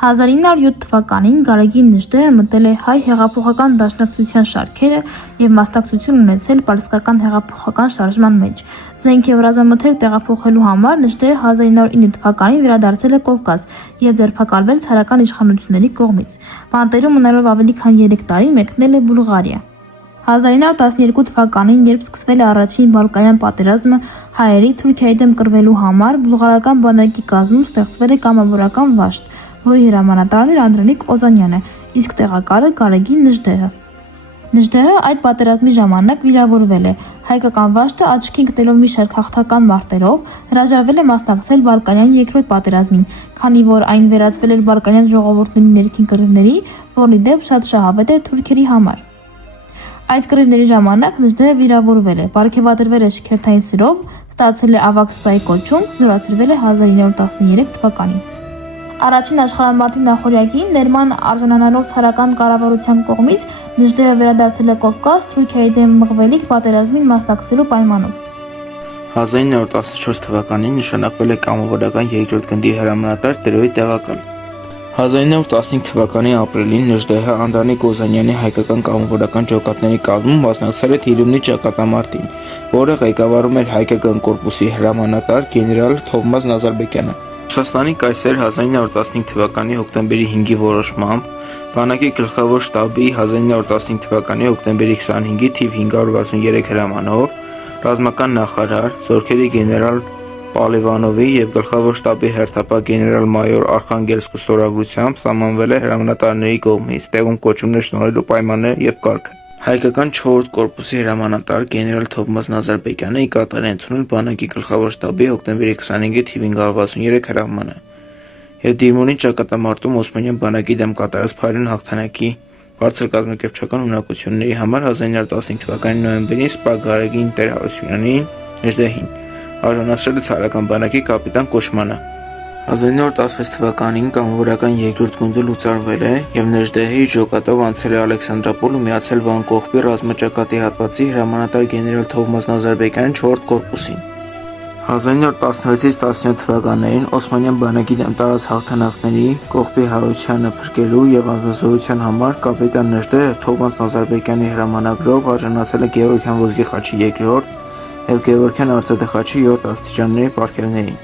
1907 թվականին Գարեգին Նժդեհը մտել է հայ հեղափոխական դաշնակցության շարքերը և մասնակցություն ունեցել պարսկական հեղափոխական շարժման մեջ։ Զենք և ռազմամթերք տեղափոխելու համար Նժդեհը 1909 թվականին վերադարձել է Կովկաս և ձերբակալվել ցարական իշխանությունների կողմից։ Բանտերում մնալով ավելի քան 3 տարի մեկնել է Բուլղարիա։ 1912 թվականին, երբ սկսվել է առաջին Բալկանյան պատերազմը, հայերի Թուրքիայի դեմ կռվելու համար բուլղարական բանակի կազմում ստեղծվել է կամավորական վաշտ, որի հրամանատարն էր Անդրանիկ Օզանյանը, իսկ տեղակալը Գարեգին Նժդեհը։ Նժդեհը այդ պատերազմի ժամանակ վիրավորվել է։ Հայկական վաշտը աչքի ընկնելով մի շարք հաղթական մարտերով հրաժարվել է մասնակցել Բալկանյան երկրորդ պատերազմին, քանի որ այն վերածվել էր բալկանյան ժողովուրդների ներքին կռիվների, որն ի դեպ շատ շահավետ էր թուրքերի համար։ Այդ կռիվների ժամանակ Նժդեհը վիրավորվել է, պարգևատրվել է շքերթային սրով, ստացել է ավագ սպայի կոչում, զորացրվել է 1913 թվականին։ Առաջին աշխարհամարտի նախօրյակին ներման արժանանալով ցարական կառավարության կողմից Նժդեհը վերադարձել է Կովկաս Թուրքիայի դեմ մղվելիք պատերազմին մասնակցելու պայմանով։ 1914 թվականին նշանակվել է կամավորական երկրորդ գնդի հրամանատար Տրոյի տեղակալ։ 1915 թվականի ապրիլին Նժդեհը Անդրանիկ Օզանյանի հայկական կամավորական ջոկատների կազմում մասնակցել է Թիրումնի ճակատամարտին, որը ղեկավարում էր հայկական կորպուսի հրամանատար գեներալ Թովմաս Նազարբեկյանը։ Ռուսաստանի կայսեր 1915 թվականի հոկտեմբերի 5-ի որոշմամբ բանակի գլխավոր շտաբի 1915 թվականի հոկտեմբերի 25-ի թիվ 563 հրամանով ռազմական նախարար, զորքերի գեներալ Պալիվանովի և գլխավոր շտաբի հերթապահ գեներալ-մայոր Արխանգելսկու ստորագրությամբ սահմանվել է հրամանատարների կողմից տեղում կոչումներ շնորհելու պայմանները և կարգը։ Հայկական 4-րդ կորպուսի հրամանատար գեներալ Թովմաս Նազարբեկյանը ի կատար է ընդունել բանակի գլխավոր շտաբի հոկտեմբերի 25-ի թիվ 563 հրամանը և Դիրմունի ճակատամարտում Օսմանյան բանակի դեմ կատարած փայլուն հաղթանակի բարձր կազմակերպչական ունակությունների համար 1915 թվականի նոյեմբերին Սպա Գարեգին Տեր-Հարությունյանին Նժդեհին արժանացրել է ցարական բանակի կապիտան կոչմանը։ 1916 թվականին կամավորական երկրորդ գունդը լուծարվել է և Նժդեհի ջոկատով անցել է Ալեքսանդրապոլ ու միացել Վան կողբի ռազմաճակատի հատվածի հրամանատար գեներալ Թովմաս Նազարբեկյանի 4-րդ կորպուսին։ 1916-17 թվականներին Օսմանյան բանակի դեմ տարած հաղթանակների կողբի հարությանը փրկելու և անձնազոհության համար կապիտան Նժդեհը Թովմաս Նազարբեկյանի հրամանագրով արժանացել է Գևորգյան ոսկի խաչի 2-րդ և Գևորգյան արծաթե խաչի 7 աստիճանների պարգևներին։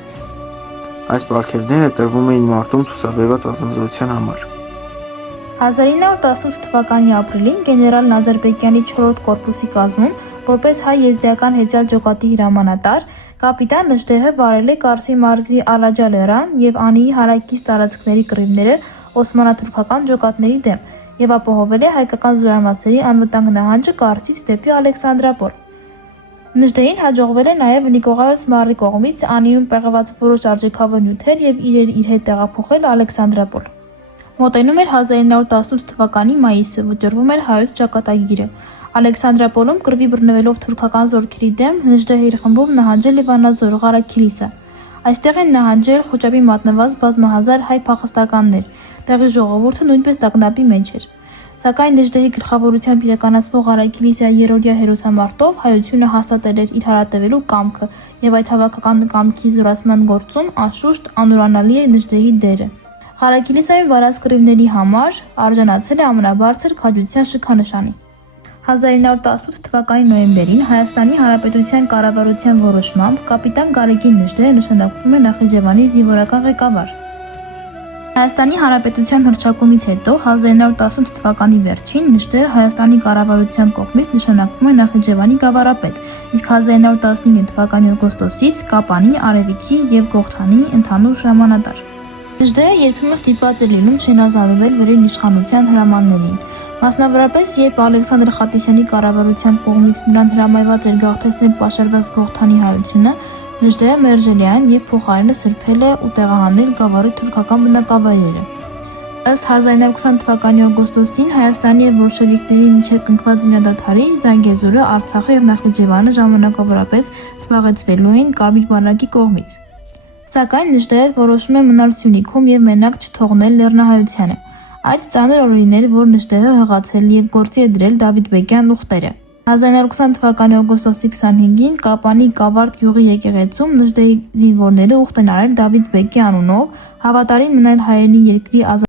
Այս պարգևները տրվում էին մարտում ցուցաբերված անձնազոհության համար։ 1918 թվականի ապրիլին գեներալ Նազարբեկյանի 4-րդ կորպուսի կազմում որպես հայ եզդիական հեծյալ ջոկատի հրամանատար կապիտան Նժդեհը վարել է Կարսի մարզի Ալաջալերան և Անիի հարակից տարածքների կռիվները օսմանա-թուրքական ջոկատների դեմ և ապահովել է հայկական զորամասերի անվտանգ նահանջը Կարսից դեպի Ալեքսանդրապոլ։ Նժդեհին հաջողվել է նաև Նիկողայոս Մարի կողմից Անիում պեղված որոշ արժեքավոր նյութեր և իրեր իր հետ տեղափոխել Ալեքսանդրապոլ։ Մոտենում էր 1918 թվականի մայիսը, վճռվում էր հայոց ճակատագիրը։ Ալեքսանդրապոլում կռվի բռնվելով թուրքական զորքերի դեմ Նժդեհը իր խմբով նահանջել է Վանաձոր, Ղարաքիլիսա։ Այստեղ են նահանջել խոճապի մատնված բազմահազար հայ փախստականներ, տեղի ժողովուրդը նույնպես տագնապի մեջ էր։ Սակայն Նժդեհի գլխավորությամբ իրականացվող Ղարաքիլիսյա երրորդյա հերոսամարտով հայությունը հաստատել էր իր հարատևելու կամքը և այդ հավաքական կամքի զորացման գործում անշուշտ անուրանալի է Նժդեհի դերը։ Ղարաքիլիսայում վարած կռիվների համար արժանացել է ամենաբարձր քաջության շքանշանի։ 1918 թվականի նոյեմբերին Հայաստանի Հանրապետության կառավարության որոշմամբ կապիտան Գարեգին Նժդեհը նշանակվում է Նախիջևանի զինվորական ղեկավար։ Հայաստանի Հանրապետության հռչակումից հետո 1918 թվականի վերջին Նժդեհը Հայաստանի կառավարության կողմից նշանակվում է Նախիջևանի գավառապետ, իսկ 1919 թվականի օգոստոսից Կապանի, Արևիկի և Գողթանի ընդհանուր հրամանատար։ Նժդեհը երբեմն ստիպված է լինում չհնազանդվել վերին իշխանության հրամաններին, մասնավորապես երբ Ալեքսանդր Խատիսյանի կառավարության կողմից նրան հրամայված էր գաղթեցնել պաշարված Գողթանի հայությունը, Նժդեհը մերժել է այն և փոխարենը սրբել է ու տեղահանել գավառի թուրքական բնակավայրերը։ Ըստ 1920 թվականի օգոստոսին Հայաստանի և բոլշևիկների միջև կնքված զինադադարի Զանգեզուրը, Արցախը և Նախիջևանը ժամանակավորապես զբաղեցվելու էին Կարմիր բանակի կողմից։ Սակայն Նժդեհը որոշում է մնալ Սյունիքում և մենակ չթողնել լեռնահայությանը։ Այդ ծանր օրերին էր, որ Նժդեհը հղացել և գործի է դրել Դավիթբեկյան ուխտերը։ 1920 թվականի օգոստոսի 25-ին Կապանի Կավարտ գյուղի եկեղեցում Նժդեհի զինվորները ուխտ են արել Դավիթ Բեկի անունով հավատարիմ մնալ հայերենի երկրի